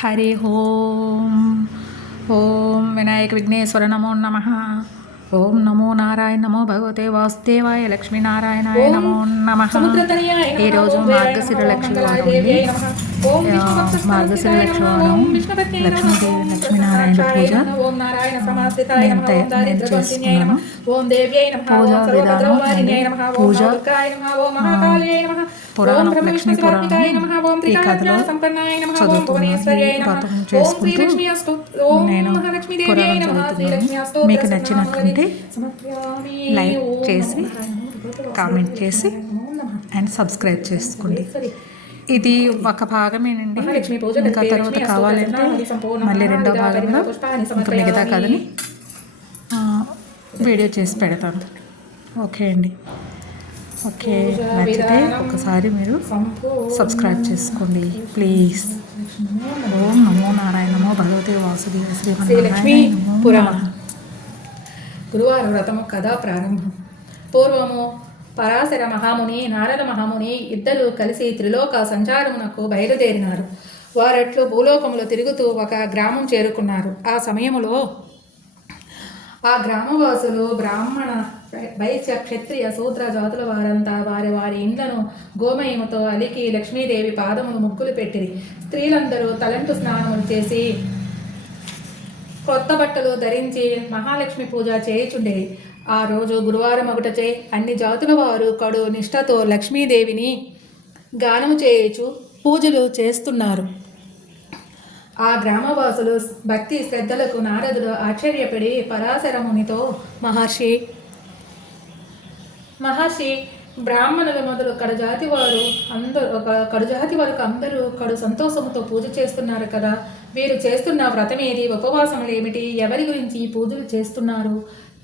హరి ఓం. ఓం వినాయక విఘ్నేశ్వర నమో నమ. ఓం నమో నారాయణ నమో భగవతే వాసుదేవాయ లక్ష్మీనారాయణాయ నమో నమ. ఈరోజు మార్గశిర లక్ష్మీవారం ఉంది మార్గశిర లక్ష్మీవారం లక్ష్మీదేవి లక్ష్మీనారాయణ పూజ. నేను తయ- నేను చేసుకున్నాను పూజ విధానం పూజ పురాణం. లక్ష్మీ పురాణం నేను పురాణం చదువుతున్నాను. మీకు నచ్చినట్టుంటే లైక్ చేసి కామెంట్ చేసి అండ్ సబ్స్క్రైబ్ చేసుకోండి. ఇది ఒక భాగమేనండి. ఇంకా తర్వాత కావాలంటే మళ్ళీ రెండో భాగంలో ఇంకా మిగతా కథని వీడియో చేసి పెడతాను. ఓకే అండి. ఓకే. నచ్చితే ఒకసారి మీరు సబ్స్క్రైబ్ చేసుకోండి. ప్లీజ్ ఓం నమో నారాయణ నమో భగవతే వాసుదేవ శ్రీలక్ష్మీ పురాణం. గురువార వ్రతము కథా ప్రారంభం. పూర్వము పరాశర మహాముని నారద మహాముని ఇద్దరు కలిసి త్రిలోక సంచారమునకు బయలుదేరినారు. వారట్లు భూలోకములో తిరుగుతూ ఒక గ్రామం చేరుకున్నారు. ఆ సమయములో ఆ గ్రామవాసులు బ్రాహ్మణ వైశ్య క్షత్రియ శూద్ర జాతుల వారంతా వారి వారి ఇండ్లను గోమయముతో అలికి లక్ష్మీదేవి పాదములు ముగ్గులు పెట్టిరి. స్త్రీలందరూ తలంటు స్నానములు చేసి కొత్త బట్టలు ధరించి మహాలక్ష్మి పూజ చేయుచుండేది ఆ రోజు గురువారం ఒకటచే అన్ని జాతుల వారు కడు నిష్ఠతో లక్ష్మీదేవిని గానము చేయుచు పూజలు చేస్తున్నారు. ఆ గ్రామవాసులు భక్తి శ్రద్ధలకు నారదుడు ఆశ్చర్యపడి పరాశరమునితో మహర్షి మహర్షి బ్రాహ్మణుల మొదలు కడజాతి వారు అందరూ ఒక కడుజాతి వరకు అందరూ కడు సంతోషంతో పూజ చేస్తున్నారు కదా. వీరు చేస్తున్న వ్రతం ఏది ఉపవాసములు ఏమిటి ఎవరి గురించి ఈ పూజలు చేస్తున్నారు?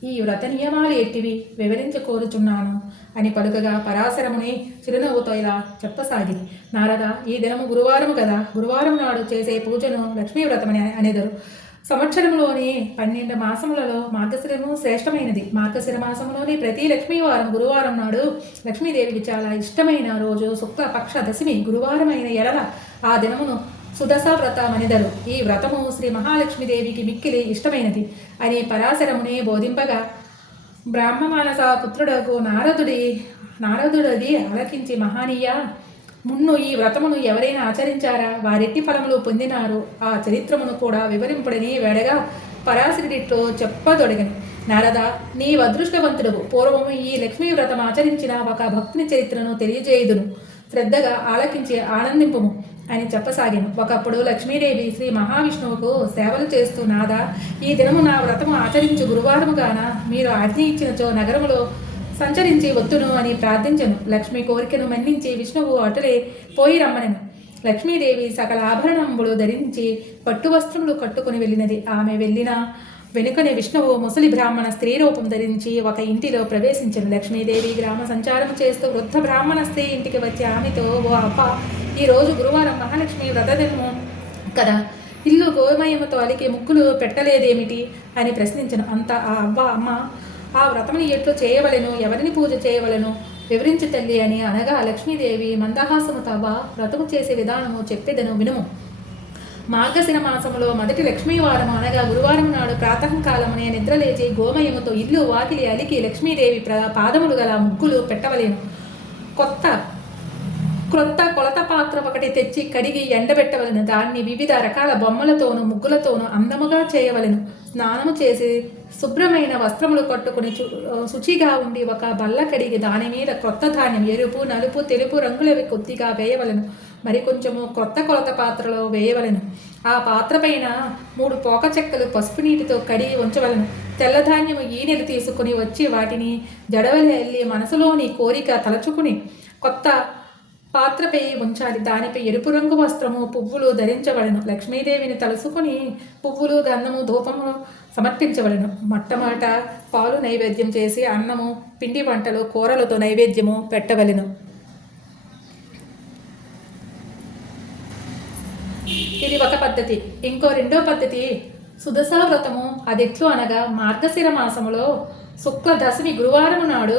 ఈ వ్రత నియమాలు ఎట్టివి వివరించి కోరుచున్నాను అని పలుకగా పరాశరముని చిరునవ్వుతో ఇలా చెప్పసాగి నారద ఈ దినము గురువారము కదా. గురువారం నాడు చేసే పూజను లక్ష్మీ వ్రతమని అనేదరు. సంవత్సరంలోని పన్నెండు మాసములలో మార్గశిరము శ్రేష్టమైనది. మార్గశిర మాసంలోని ప్రతి లక్ష్మీవారం గురువారం నాడు లక్ష్మీదేవికి చాలా ఇష్టమైన రోజు శుక్లపక్ష దశమి గురువారమైన ఎడల ఆ దినమును సుదశ వ్రతమనిదరు ఈ వ్రతము శ్రీ మహాలక్ష్మీదేవికి మిక్కిలి ఇష్టమైనది. అని పరాశరముని బోధింపగా బ్రాహ్మమానస పుత్రుడకు నారదుడి నారదుడది ఆలకించి మహానీయ మున్ను ఈ వ్రతమును ఎవరైనా ఆచరించారా? వారెట్టి ఫలములు పొందినారు. ఆ చరిత్రమును కూడా వివరింపుడని వేడగా పరాశరితో చెప్పదొడగని. నారద నీ అదృష్టవంతుడు పూర్వము ఈ లక్ష్మీ వ్రతం ఆచరించిన ఒక భక్తుని చరిత్రను తెలియజేయుదును. శ్రద్ధగా ఆలకించి ఆనందింపము అని చెప్పసాగాను. ఒకప్పుడు లక్ష్మీదేవి శ్రీ మహావిష్ణువుకు సేవలు చేస్తూ నాదా ఈ దినము నా వ్రతము ఆచరించు గురువారముగాన మీరు ఆజ్ఞ ఇచ్చినచో నగరములో సంచరించి ఒత్తును అని ప్రార్థించను. లక్ష్మి కోరికను మన్నించి విష్ణువు అటులే పోయి రమ్మనను. లక్ష్మీదేవి సకల ఆభరణములు ధరించి పట్టు వస్త్రములు కట్టుకుని వెళ్ళినది. ఆమె వెళ్ళిన వెనుకనే విష్ణువు ముసలి బ్రాహ్మణ స్త్రీ రూపం ధరించి ఒక ఇంటిలో ప్రవేశించను. లక్ష్మీదేవి గ్రామ సంచారం చేస్తూ వృద్ధ బ్రాహ్మణ స్త్రీ ఇంటికి వచ్చి ఆమెతో ఓ అప్ప ఈరోజు గురువారం మహాలక్ష్మి వ్రతదినము కదా. ఇల్లు గోమయముతో అలికి ముక్కులు పెట్టలేదేమిటి? అని ప్రశ్నించను. అంత ఆ అవ్వ అమ్మ ఆ వ్రతముని ఎట్లు చేయవలెను? ఎవరిని పూజ చేయవలెను? వివరించు తల్లి అని అనగా లక్ష్మీదేవి మందహాసము తవ్వ వ్రతము చేసే విధానము చెప్పేదను వినుము. మార్గశిర మాసములో మొదటి లక్ష్మీవారము అనగా గురువారం నాడు ప్రాతకాలమునే నిద్రలేచి గోమయముతో ఇల్లు వాకిలి అలికి లక్ష్మీదేవి ప్ర పాదములు గల ముగ్గులు పెట్టవలేను. కొత్త క్రొత్త కొలత పాత్ర ఒకటి తెచ్చి కడిగి ఎండబెట్టవలను. దాన్ని వివిధ రకాల బొమ్మలతోనూ ముగ్గులతోనూ అందముగా చేయవలెను. స్నానము చేసి శుభ్రమైన వస్త్రములు కట్టుకుని చు- శుచిగా ఉండి ఒక బల్ల కడిగి దాని మీద క్రొత్త ధాన్యం ఎరుపు నలుపు తెలుపు రంగులవి కొద్దిగా వేయవలెను. మరి కొంచెము కొత్త కొలత పాత్రలో వేయవలెను. ఆ పాత్ర పైన మూడు పోక చెక్కలు పసుపు నీటితో కడిగి ఉంచవలను. తెల్లధాన్యము ఈనెలు తీసుకుని వచ్చి వాటిని జడవలి వెళ్ళి మనసులోని కోరిక తలచుకుని కొత్త పాత్రపై ఉంచాలి. దానిపై ఎరుపు రంగు వస్త్రము పువ్వులు ధరించవలను. లక్ష్మీదేవిని తలుసుకుని పువ్వులు గంధము ధూపము సమర్పించవలను. మొట్టమొదట పాలు నైవేద్యం చేసి అన్నము పిండి వంటలు కూరలతో నైవేద్యము పెట్టవలెను. ఇది ఒక పద్ధతి. ఇంకో రెండో పద్ధతి సుదశా వ్రతము అదెట్లు అనగా మార్గశిర మాసములో శుక్ల దశమి గురువారము నాడు